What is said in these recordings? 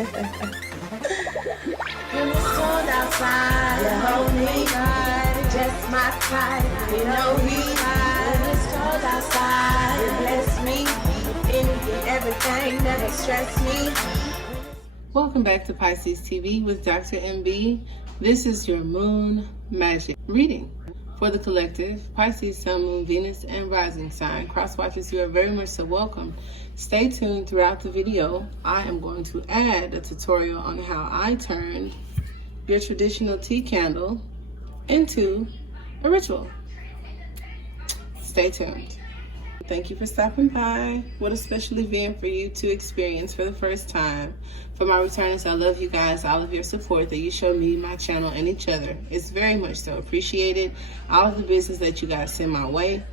When it's cold outside, you hold me tight, just my type, you know me. When it's cold outside, you bless me, anything, everything, never stress me. Welcome back to Pisces TV with Dr. MB. This is your moon magic reading for the collective Pisces, Sun, Moon, Venus, and Rising sign. Cross watchers, you are very much so welcome. Stay tuned throughout the video. I am going to add a tutorial on how I turned your traditional tea candle into a ritual. Stay tuned. Thank you for stopping by. What a special event for you to experience for the first time. For my returners, I love you guys, all of your support that you show me, my channel, and each other. It's very much so appreciated. All of the business that you guys send my way.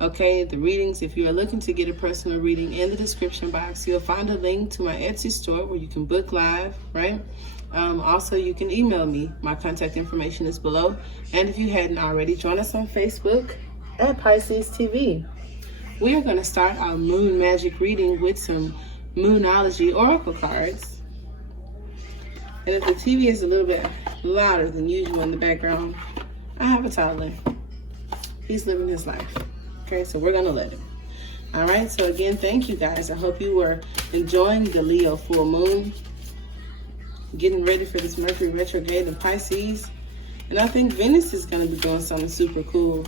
Okay, the readings, if you are looking to get a personal reading, in the description box, you'll find a link to my Etsy store where you can book live, right? Also, you can email me. My contact information is below. And if you hadn't already, join us on Facebook at Pisces TV. We are going to start our moon magic reading with some Moonology oracle cards. And if the TV is a little bit louder than usual in the background, I have a toddler. He's living his life. Okay, so we're going to let him. All right, so again, thank you guys. I hope you were enjoying the Leo full moon, getting ready for this Mercury retrograde in Pisces. And I think Venus is going to be doing something super cool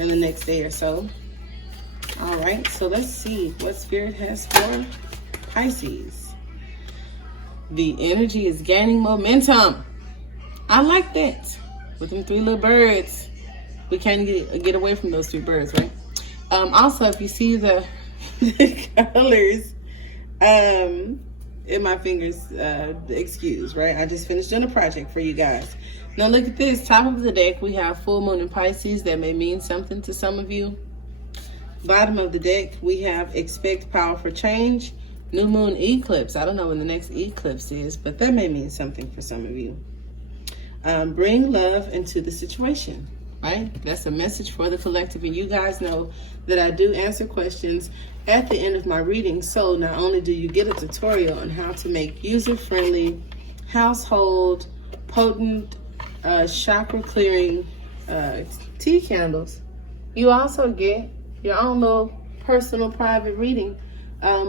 in the next day or so. All right, so let's see what Spirit has for Pisces. The energy is gaining momentum. I like that. With them three little birds. We can't get away from those three birds, right? Also, if you see the colors in my fingers, excuse, right? I just finished doing a project for you guys. Now look at this. Top of the deck, we have full moon in Pisces. That may mean something to some of you. Bottom of the deck, we have expect powerful change. New moon eclipse. I don't know when the next eclipse is, but that may mean something for some of you. Bring love into the situation, right? That's a message for the collective. And you guys know that I do answer questions at the end of my reading. So not only do you get a tutorial on how to make user-friendly, household, potent, chakra clearing tea candles, you also get your own little personal private reading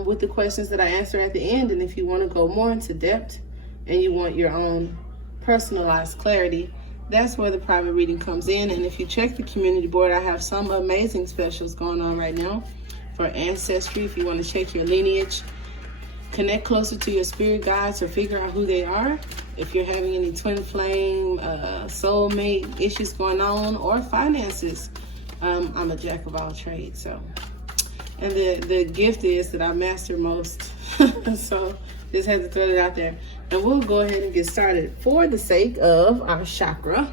with the questions that I answer at the end. And if you want to go more into depth and you want your own personalized clarity, that's where the private reading comes in. And if you check the community board, I have some amazing specials going on right now for ancestry. If you want to check your lineage, connect closer to your spirit guides or figure out who they are. If you're having any twin flame, soulmate issues going on, or finances, I'm a jack of all trades. So, and the gift is that I master most. So just had to throw it out there. And we'll go ahead and get started. For the sake of our chakra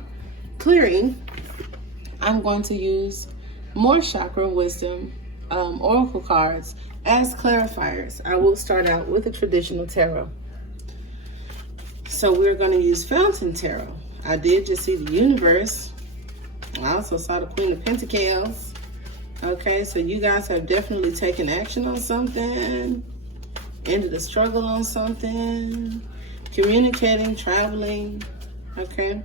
clearing, I'm going to use more chakra wisdom oracle cards as clarifiers. I will start out with a traditional tarot. So we're going to use Fountain Tarot. I did just see the universe. I also saw the Queen of Pentacles. Okay, so you guys have definitely taken action on something, ended a struggle on something, communicating, traveling. Okay,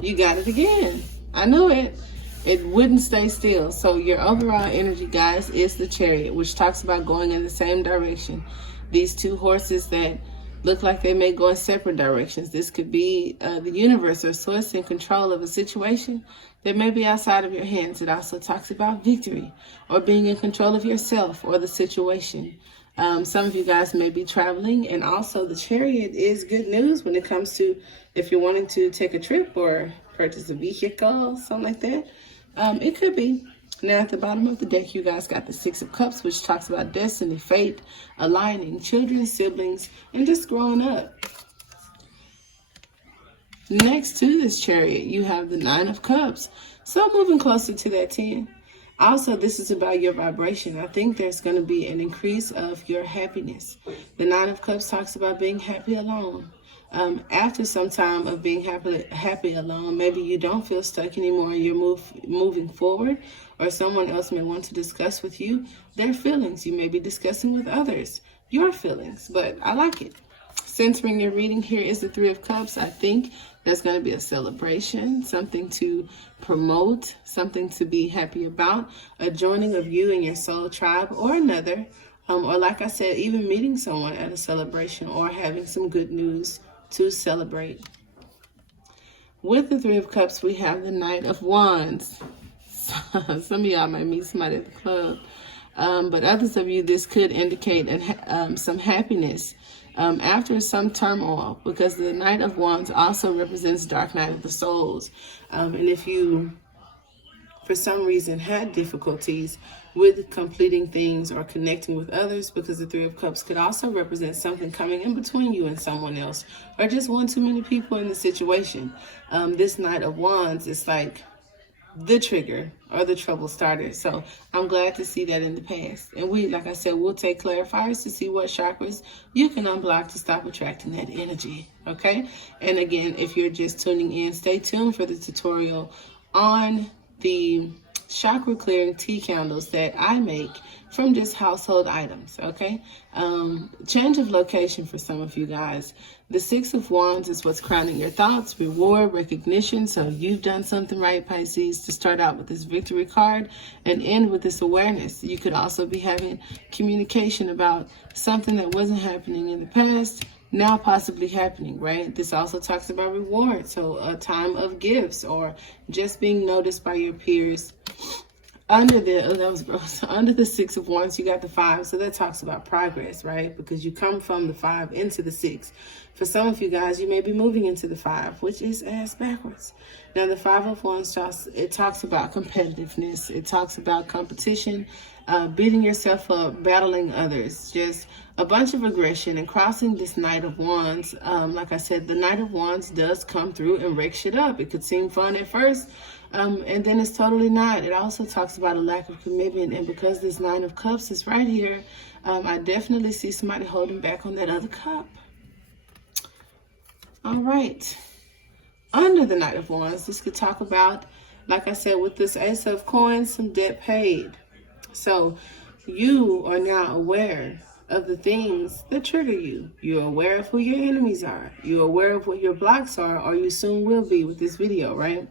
you got it again. I knew it. It wouldn't stay still. So your overall energy, guys, is the Chariot, which talks about going in the same direction. These two horses that look like they may go in separate directions. This could be the universe or source in control of a situation that may be outside of your hands. It also talks about victory or being in control of yourself or the situation. Some of you guys may be traveling, and also the Chariot is good news when it comes to if you're wanting to take a trip or purchase a vehicle, something like that. It could be. Now at the bottom of the deck, you guys got the Six of Cups, which talks about destiny, fate, aligning, children, siblings, and just growing up. Next to this Chariot, you have the Nine of Cups. So moving closer to that 10. Also, this is about your vibration. I think there's going to be an increase of your happiness. The Nine of Cups talks about being happy alone. After some time of being happy alone, maybe you don't feel stuck anymore and you're moving forward, or someone else may want to discuss with you their feelings. You may be discussing with others your feelings, but I like it. Centering your reading, here is the Three of Cups. I think there's going to be a celebration, something to promote, something to be happy about, a joining of you and your soul tribe or another, or like I said, even meeting someone at a celebration or having some good news to celebrate. With the Three of Cups, we have the Knight of Wands. Some of y'all might meet somebody at the club, but others of you, this could indicate some happiness after some turmoil, because the Knight of Wands also represents dark night of the souls. And if you, for some reason, had difficulties with completing things or connecting with others, because the Three of Cups could also represent something coming in between you and someone else, or just one too many people in the situation. This Knight of Wands is like the trigger or the trouble starter. So I'm glad to see that in the past. And we, like I said, we'll take clarifiers to see what chakras you can unblock to stop attracting that energy. Okay. And again, if you're just tuning in, stay tuned for the tutorial on the chakra clearing tea candles that I make from just household items. Okay. Change of location for some of you guys. The Six of Wands is what's crowning your thoughts, reward, recognition. So you've done something right, Pisces, to start out with this victory card and end with this awareness. You could also be having communication about something that wasn't happening in the past, now possibly happening, right? This also talks about reward. So a time of gifts or just being noticed by your peers. Under the Six of Wands, you got the Five. So that talks about progress, right? Because you come from the Five into the Six. For some of you guys, you may be moving into the Five, which is ass backwards. Now, the Five of Wands, it talks about competitiveness. It talks about competition, beating yourself up, battling others, just a bunch of aggression. And crossing this Knight of Wands, like I said, the Knight of Wands does come through and wreck shit up. It could seem fun at first, and then it's totally not. It also talks about a lack of commitment. And because this Nine of Cups is right here, I definitely see somebody holding back on that other cup. All right. Under the Knight of Wands, this could talk about, like I said, with this Ace of Coins, some debt paid. So you are now aware of the things that trigger you. You're aware of who your enemies are. You're aware of what your blocks are, or you soon will be with this video, right?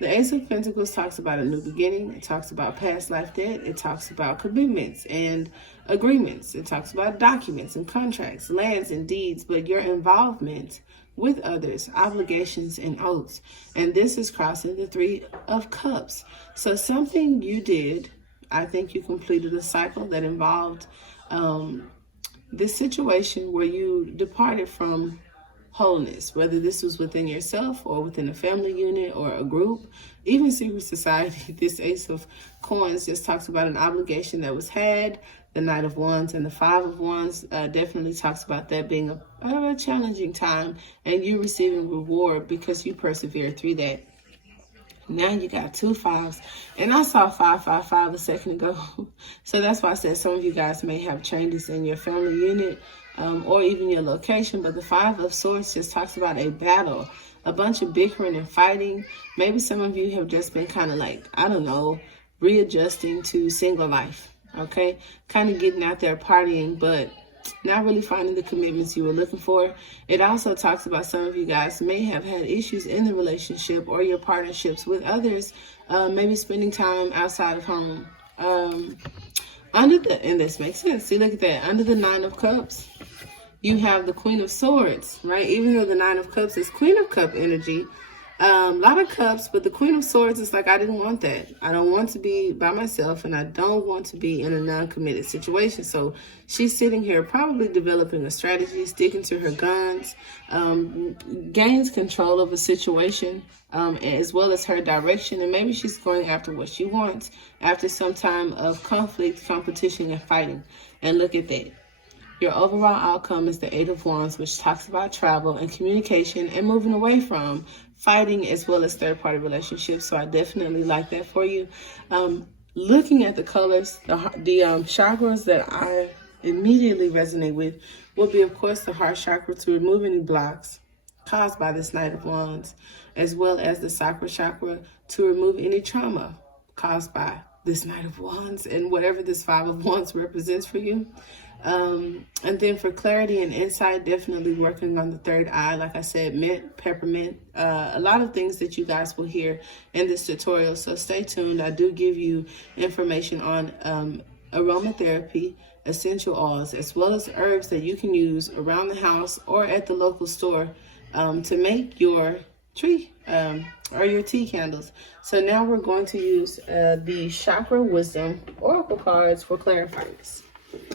The Ace of Pentacles talks about a new beginning. It talks about past life debt. It talks about commitments and agreements. It talks about documents and contracts, lands and deeds, but your involvement with others, obligations and oaths. And this is crossing the Three of Cups. So something you did, I think you completed a cycle that involved this situation where you departed from wholeness, whether this was within yourself or within a family unit or a group, even secret society. This Ace of Coins just talks about an obligation that was had. The Knight of Wands and the Five of Wands definitely talks about that being a challenging time and you receiving reward because you persevered through that. Now you got two fives, and I saw 555 a second ago. So that's why I said some of you guys may have changes in your family unit or even your location. But the Five of Swords just talks about a battle, a bunch of bickering and fighting. Maybe some of you have just been kind of like, I don't know, readjusting to single life, okay? Kind of getting out there partying, but not really finding the commitments you were looking for. It also talks about some of you guys may have had issues in the relationship or your partnerships with others, maybe spending time outside of home. And this makes sense. See, look at that. Under the Nine of Cups, you have the Queen of Swords, right? Even though the Nine of Cups is Queen of Cup energy, a lot of cups, but the Queen of Swords is like, I didn't want that. I don't want to be by myself, and I don't want to be in a non-committed situation. So she's sitting here probably developing a strategy, sticking to her guns, gains control of a situation, as well as her direction. And maybe she's going after what she wants after some time of conflict, competition, and fighting. And look at that. Your overall outcome is the Eight of Wands, which talks about travel and communication and moving away from fighting as well as third-party relationships. So I definitely like that for you. Looking at the colors, the chakras that I immediately resonate with will be, of course, the heart chakra to remove any blocks caused by this Knight of Wands, as well as the sacral chakra to remove any trauma caused by this Knight of Wands and whatever this Five of Wands represents for you. And then for clarity and insight, definitely working on the third eye. Like I said, mint, peppermint, a lot of things that you guys will hear in this tutorial. So stay tuned. I do give you information on aromatherapy, essential oils, as well as herbs that you can use around the house or at the local store to make your tree or your tea candles. So now we're going to use the Chakra Wisdom Oracle cards for clarifiers.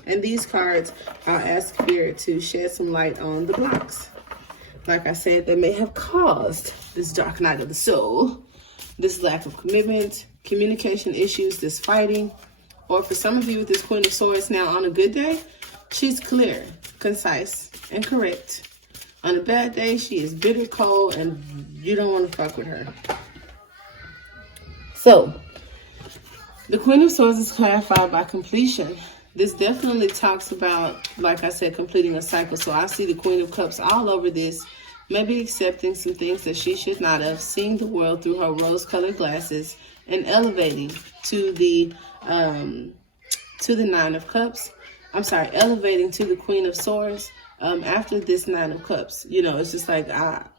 And these cards, I'll ask Spirit to shed some light on the blocks, like I said, that may have caused this dark night of the soul, this lack of commitment, communication issues, this fighting, or for some of you with this Queen of Swords now on a good day, she's clear, concise, and correct. On a bad day, she is bitter, cold, and you don't want to fuck with her. So, the Queen of Swords is clarified by completion. This definitely talks about, like I said, completing a cycle. So I see the Queen of Cups all over this, maybe accepting some things that she should not have, seeing the world through her rose-colored glasses, and elevating to the Nine of Cups. I'm sorry, elevating to the Queen of Swords after this Nine of Cups. You know, it's just like,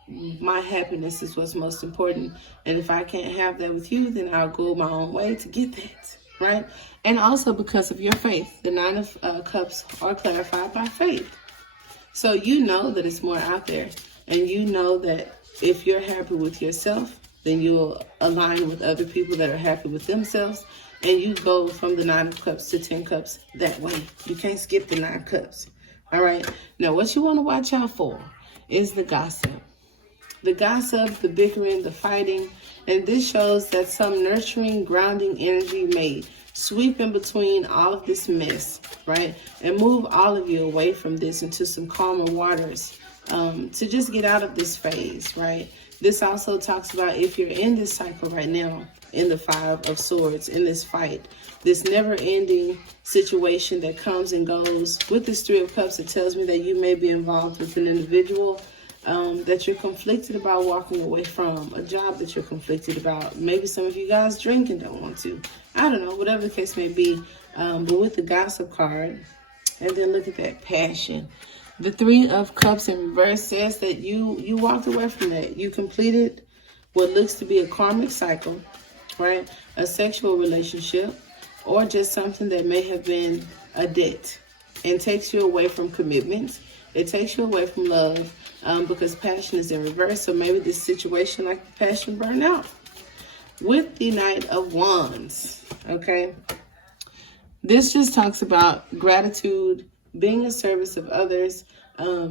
my happiness is what's most important. And if I can't have that with you, then I'll go my own way to get that. Right? And also because of your faith. The Nine of Cups are clarified by faith. So you know that it's more out there. And you know that if you're happy with yourself, then you'll align with other people that are happy with themselves. And you go from the Nine of Cups to 10 Cups that way. You can't skip the 9 Cups. All right? Now, what you want to watch out for is the gossip. The gossip, the bickering, the fighting. And this shows that some nurturing, grounding energy may sweep in between all of this mess, right? And move all of you away from this into some calmer waters to just get out of this phase, right? This also talks about if you're in this cycle right now, in the Five of Swords, in this fight, this never-ending situation that comes and goes. With this Three of Cups, it tells me that you may be involved with an individual that you're conflicted about walking away from, a job that you're conflicted about. Maybe some of you guys drink and don't want to. I don't know, whatever the case may be. But with the gossip card, and then look at that passion. The Three of Cups in reverse says that you walked away from that. You completed what looks to be a karmic cycle, right? A sexual relationship, or just something that may have been a debt and takes you away from commitment. It takes you away from love because passion is in reverse. So maybe this situation like the passion burned out. With the Knight of Wands, okay? This just talks about gratitude, being in service of others,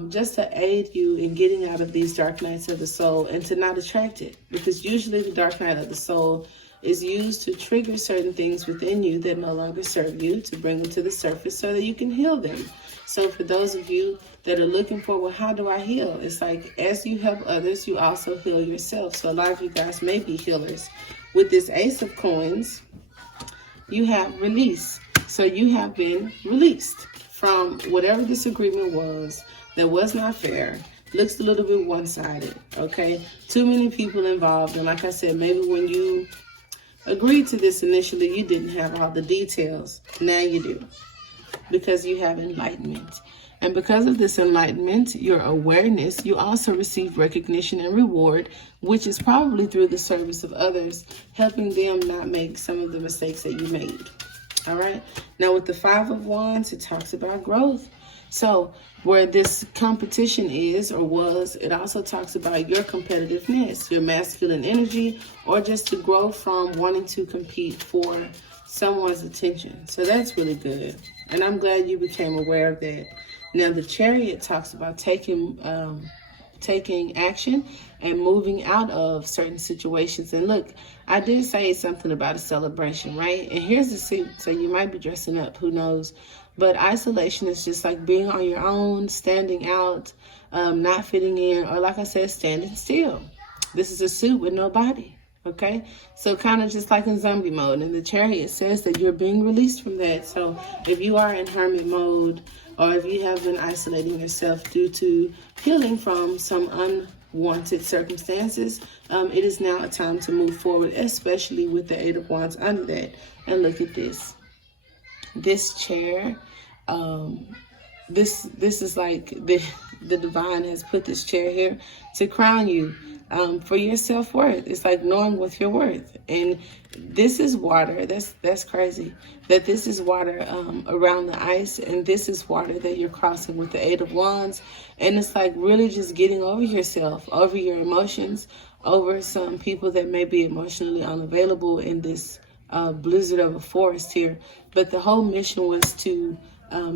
just to aid you in getting out of these dark nights of the soul and to not attract it. Because usually the dark night of the soul is used to trigger certain things within you that no longer serve you, to bring them to the surface so that you can heal them. So for those of you that are looking for, well, how do I heal? It's like, as you help others, you also heal yourself. So a lot of you guys may be healers. With this Ace of Coins, you have release. So you have been released from whatever disagreement was that was not fair. Looks a little bit one-sided, okay? Too many people involved. And like I said, maybe when you agreed to this initially, you didn't have all the details. Now you do, because you have enlightenment. And because of this enlightenment, your awareness, you also receive recognition and reward, which is probably through the service of others, helping them not make some of the mistakes that you made. All right. Now with the Five of Wands, it talks about growth. So where this competition is or was, it also talks about your competitiveness, your masculine energy, or just to grow from wanting to compete for someone's attention. So that's really good. And I'm glad you became aware of that. Now the Chariot talks about taking action and moving out of certain situations. And look, I did say something about a celebration, right? And here's the suit. So you might be dressing up, who knows? But isolation is just like being on your own, standing out, not fitting in, or like I said, standing still. This is a suit with no body, okay? So kind of just like in zombie mode. And the Chariot says that you're being released from that. So if you are in hermit mode, or if you have been isolating yourself due to healing from some unwanted circumstances, it is now a time to move forward, especially with the Eight of Wands under that. And look at this. This chair this is like the divine has put this chair here to crown you for your self-worth. It's like knowing what you're worth. And this is water. That's crazy that this is water around the ice, and this is water that you're crossing with the 8 of Wands. And it's like really just getting over yourself, over your emotions, over some people that may be emotionally unavailable in this blizzard of a forest here. But the whole mission was to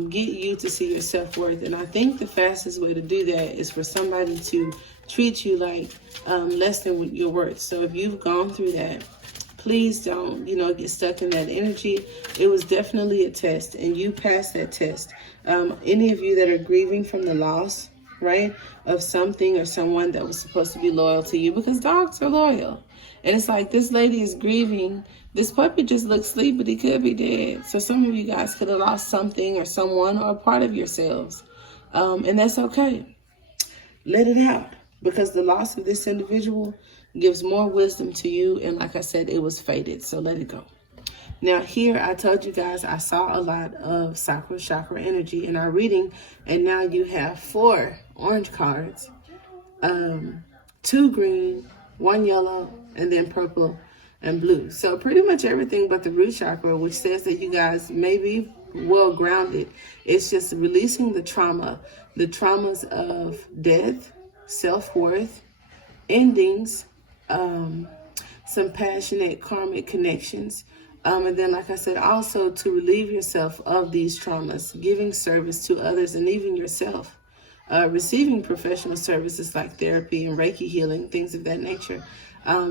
get you to see your self-worth. And I think the fastest way to do that is for somebody to treat you like less than your worth. So if you've gone through that, please don't, get stuck in that energy. It was definitely a test, and you passed that test. Any of you that are grieving from the loss, right, of something or someone that was supposed to be loyal to you, because dogs are loyal. And it's like this lady is grieving. This puppy just looks asleep, but he could be dead. So some of you guys could have lost something or someone or a part of yourselves. And that's okay. Let it out, because the loss of this individual gives more wisdom to you. And like I said, it was fated. So let it go. Now here, I told you guys I saw a lot of sacral chakra energy in our reading. And now you have 4 orange cards, 2 green, 1 yellow, and then purple and blue. So pretty much everything but the root chakra, which says that you guys may be well grounded. It's just releasing the traumas of death, self-worth, endings, some passionate karmic connections. And then, like I said, also to relieve yourself of these traumas, giving service to others and even yourself, receiving professional services like therapy and Reiki healing, things of that nature,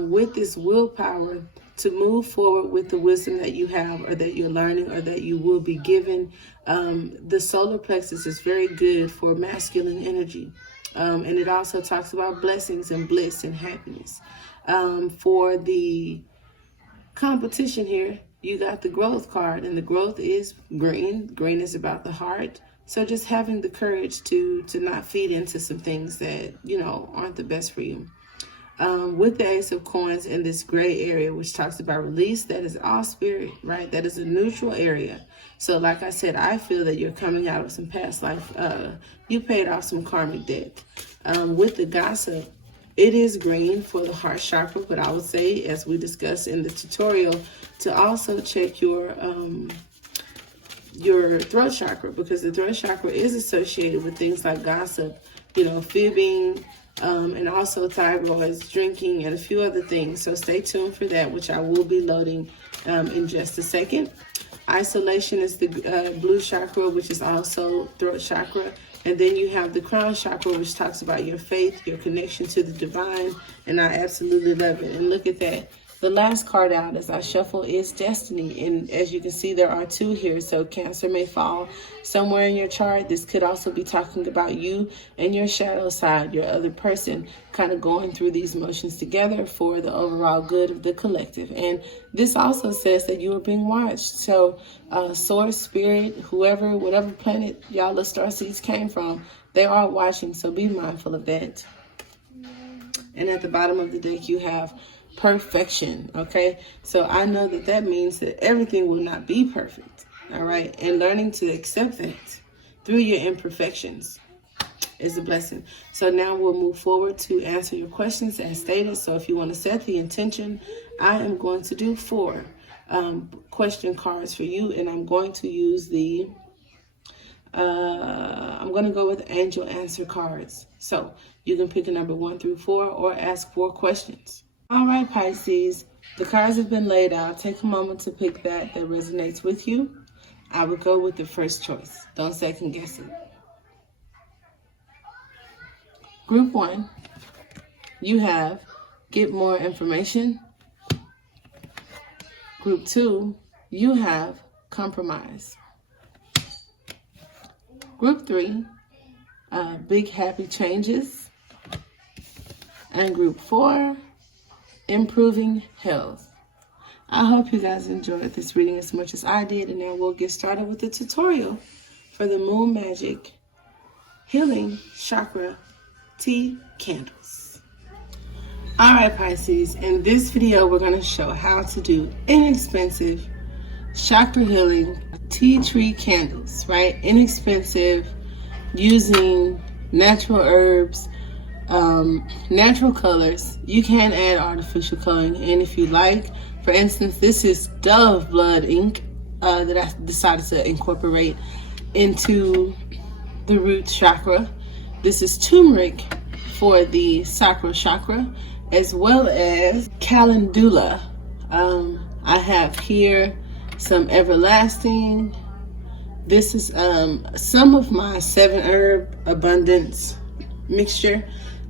with this willpower to move forward with the wisdom that you have or that you're learning or that you will be given. The solar plexus is very good for masculine energy. And it also talks about blessings and bliss and happiness. For the competition here, you got the growth card, and the growth is green. Green is about the heart. So just having the courage to not feed into some things that, aren't the best for you. With the Ace of Coins in this gray area, which talks about release, that is all spirit, right? That is a neutral area. So like I said, I feel that you're coming out of some past life. You paid off some karmic debt. With the Gossip, it is green for the heart chakra, but I would say, as we discussed in the tutorial, to also check your throat chakra, because the throat chakra is associated with things like gossip, fibbing, and also thyroids, drinking, and a few other things. So stay tuned for that, which I will be loading in just a second. Isolation is the blue chakra, which is also throat chakra. And then you have the crown chakra, which talks about your faith, your connection to the divine. And I absolutely love it. And look at that. The last card out as I shuffle is Destiny. And as you can see, there are 2 here. So Cancer may fall somewhere in your chart. This could also be talking about you and your shadow side, your other person, kind of going through these motions together for the overall good of the collective. And this also says that you are being watched. So Source, Spirit, whoever, whatever planet y'all the starseeds came from, they are watching. So be mindful of that. And at the bottom of the deck, you have perfection. Okay, so I know that means that everything will not be perfect. All right, and learning to accept that through your imperfections is a blessing. So now we'll move forward to answer your questions as stated. So if you want to set the intention, I am going to do 4 question cards for you, and I'm going to use the I'm going to go with angel answer cards. So you can pick a number 1 through 4 or ask 4 questions. All right, Pisces, the cards have been laid out. Take a moment to pick that resonates with you. I would go with the first choice. Don't second guess it. Group 1, you have get more information. Group 2, you have compromise. Group 3, big happy changes. And group 4, improving health. I hope you guys enjoyed this reading as much as I did, and now we'll get started with the tutorial for the Moon Magic Healing Chakra Tea Candles. All right, Pisces, in this video we're going to show how to do inexpensive chakra healing tea tree candles, right? Inexpensive, using natural herbs, natural colors. You can add artificial coloring, and if you like, for instance, this is Dove Blood ink that I decided to incorporate into the root chakra. This is turmeric for the sacral chakra, as well as calendula. I have here some everlasting. This is some of my 7 herb abundance mixture,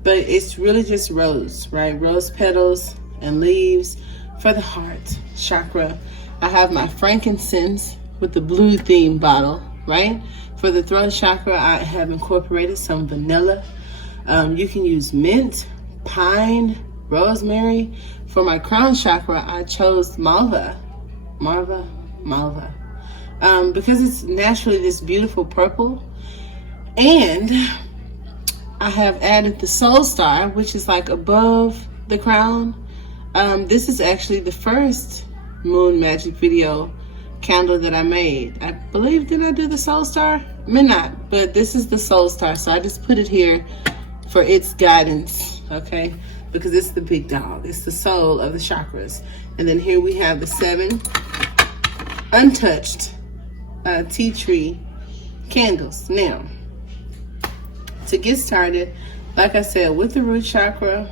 but it's really just rose, right? Rose petals and leaves for the heart chakra. I have my frankincense with the blue theme bottle, right? For the throat chakra, I have incorporated some vanilla. You can use mint, pine, rosemary. For my crown chakra, I chose malva, because it's naturally this beautiful purple. And I have added the soul star, which is like above the crown. This is actually the first moon magic video candle that I made. I believe, did I do the soul star? May not, but this is the soul star, so I just put it here for its guidance, okay? Because it's the big dog, it's the soul of the chakras. And then here we have the 7 untouched tea tree candles. Now, to get started, like I said, with the root chakra,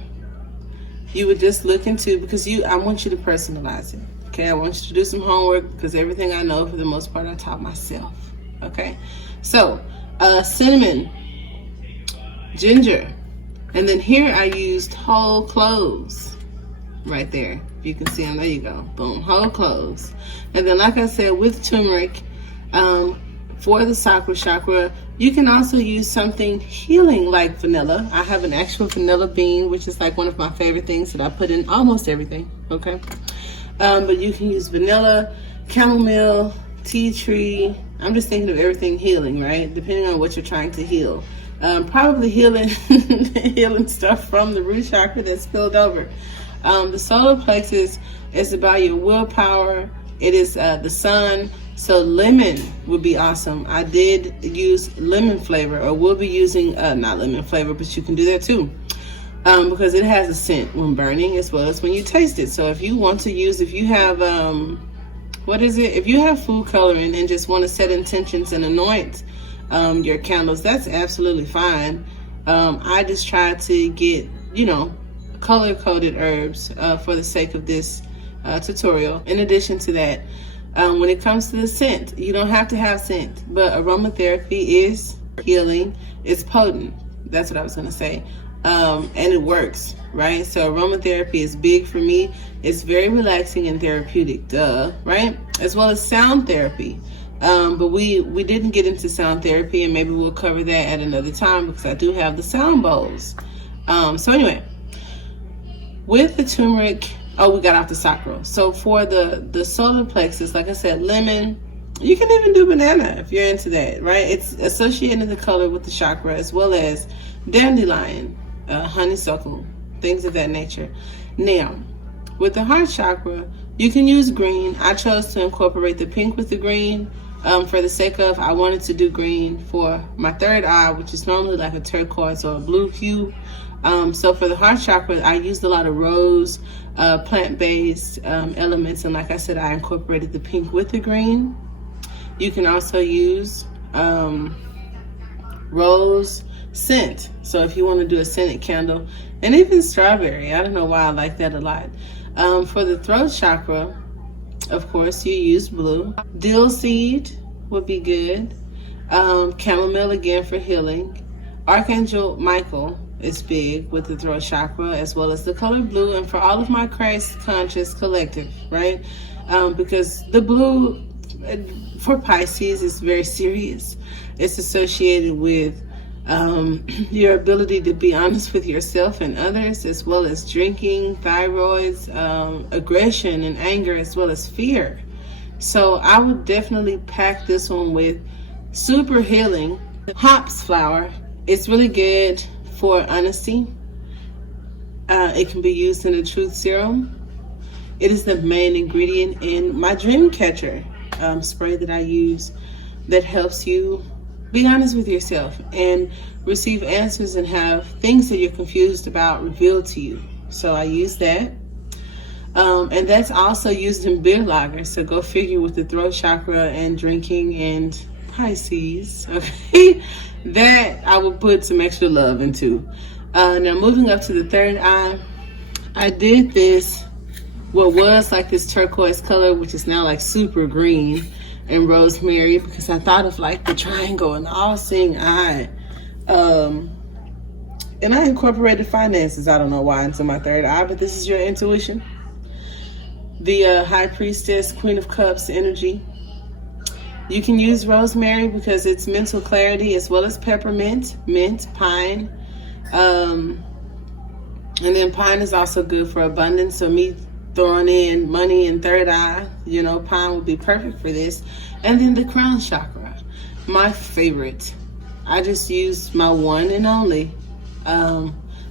you would just look into, because I want you to personalize it. Okay, I want you to do some homework, because everything I know, for the most part, I taught myself. Okay, so cinnamon, ginger, and then here I used whole cloves right there. If you can see them, there you go. Boom, whole cloves. And then, like I said, with turmeric, for the sacral chakra, you can also use something healing like vanilla. I have an actual vanilla bean, which is like one of my favorite things that I put in almost everything. Okay. But you can use vanilla, chamomile, tea tree. I'm just thinking of everything healing, right? Depending on what you're trying to heal. Probably healing healing stuff from the root chakra that spilled over. The solar plexus is about your willpower. It is the sun. So lemon would be awesome. I did use lemon flavor, or will be using, not lemon flavor, but you can do that too. Because it has a scent when burning as well as when you taste it. So if you want to use, if you have, if you have food coloring and just want to set intentions and anoint your candles, that's absolutely fine. I just try to get, color-coded herbs for the sake of this tutorial. In addition to that, when it comes to the scent, you don't have to have scent, but aromatherapy is healing. It's potent. That's what I was going to say. And it works, right? So aromatherapy is big for me. It's very relaxing and therapeutic, right? As well as sound therapy. But we didn't get into sound therapy, and maybe we'll cover that at another time, because I do have the sound bowls. So anyway, with the turmeric, we got off the sacral. So for the solar plexus, like I said, lemon, you can even do banana if you're into that, right? It's associated the color with the chakra, as well as dandelion, honeysuckle, things of that nature. Now, with the heart chakra, you can use green. I chose to incorporate the pink with the green for the sake of, I wanted to do green for my third eye, which is normally like a turquoise or a blue hue. So for the heart chakra, I used a lot of rose, plant-based elements, and like I said, I incorporated the pink with the green. You can also use rose scent. So if you want to do a scented candle, and even strawberry, I don't know why I like that a lot. For the throat chakra, of course, you use blue. Dill seed would be good. Chamomile again for healing. Archangel Michael is big with the throat chakra, as well as the color blue, and for all of my Christ conscious collective, right? Because the blue for Pisces is very serious. It's associated with your ability to be honest with yourself and others, as well as drinking, thyroids, aggression and anger, as well as fear. So I would definitely pack this one with super healing hops flower. It's really good for honesty. It can be used in a truth serum. It is the main ingredient in my dream catcher spray that I use, that helps you be honest with yourself and receive answers and have things that you're confused about revealed to you. So I use that. And that's also used in beer lager. So go figure with the throat chakra and drinking and Pisces. Okay, that I will put some extra love into. Now moving up to the third eye, I did this, what was like this turquoise color, which is now like super green, and rosemary, because I thought of like the triangle and the all-seeing eye. And I incorporated finances, I don't know why, into my third eye, but this is your intuition. The High Priestess, Queen of Cups energy. You can use rosemary because it's mental clarity, as well as peppermint, mint, pine. And then pine is also good for abundance. So me throwing in money and third eye, you know, pine would be perfect for this. And then the crown chakra, my favorite. I just used my one and only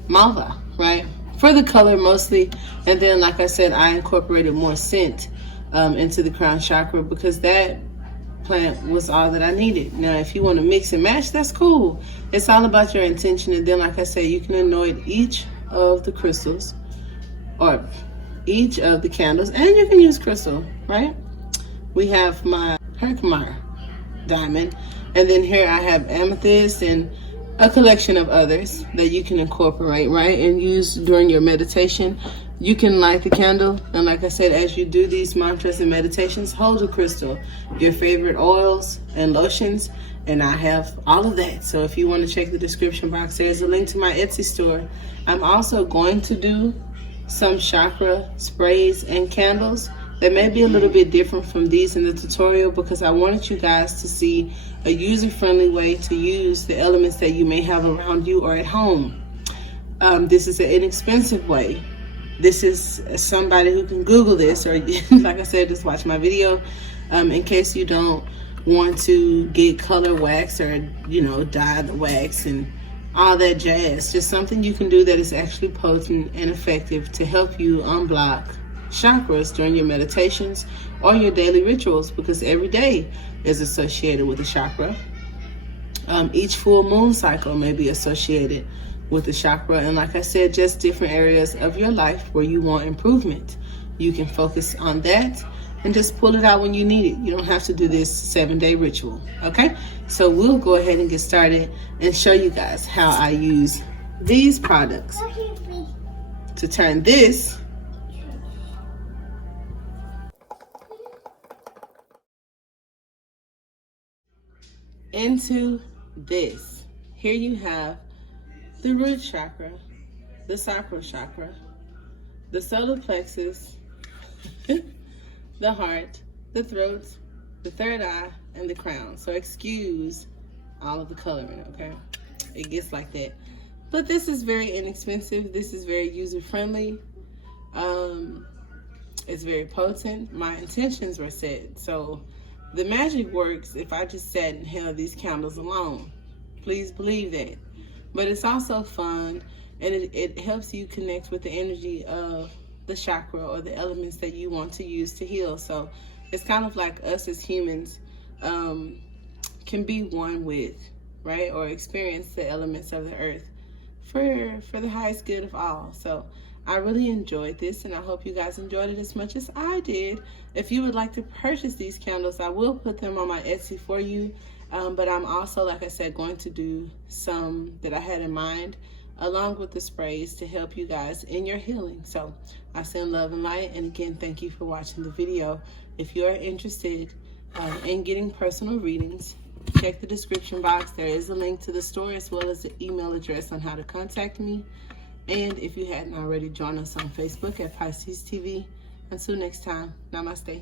malva, right? For the color mostly. And then, like I said, I incorporated more scent into the crown chakra because that plant was all that I needed. Now, if you want to mix and match, that's cool. It's all about your intention. And then, like I said, you can anoint each of the crystals or each of the candles, and you can use crystal, right? We have my Herkimer diamond, and then here I have amethyst and a collection of others that you can incorporate, right, and use during your meditation. You can light the candle, and like I said, as you do these mantras and meditations, hold a crystal, your favorite oils and lotions, and I have all of that. So if you want to check the description box, there's a link to my Etsy store. I'm also going to do some chakra sprays and candles that may be a little bit different from these in the tutorial, because I wanted you guys to see a user-friendly way to use the elements that you may have around you or at home. This is an inexpensive way. This is somebody who can Google this, or like I said, just watch my video in case you don't want to get color wax or, you know, dye the wax and all that jazz. Just something you can do that is actually potent and effective to help you unblock chakras during your meditations or your daily rituals, because every day is associated with a chakra. Each full moon cycle may be associated with the chakra, and like I said, just different areas of your life where you want improvement. You can focus on that and just pull it out when you need it. You don't have to do this 7-day ritual, okay? So we'll go ahead and get started and show you guys how I use these products to turn this into this. Here you have the root chakra, the sacral chakra, the solar plexus, the heart, the throat, the third eye, and the crown. So excuse all of the coloring, okay? It gets like that. But this is very inexpensive. This is very user-friendly. It's very potent. My intentions were set. So the magic works if I just sat and held these candles alone. Please believe that. But it's also fun, and it helps you connect with the energy of the chakra or the elements that you want to use to heal. So it's kind of like us as humans can be one with, right, or experience the elements of the earth for the highest good of all. So I really enjoyed this, and I hope you guys enjoyed it as much as I did. If you would like to purchase these candles, I will put them on my Etsy for you. But I'm also, like I said, going to do some that I had in mind along with the sprays to help you guys in your healing. So I send love and light, and again, thank you for watching the video. If you are interested in getting personal readings, check the description box. There is a link to the store as well as the email address on how to contact me. And if you hadn't already, join us on Facebook at Pisces TV. Until next time, namaste.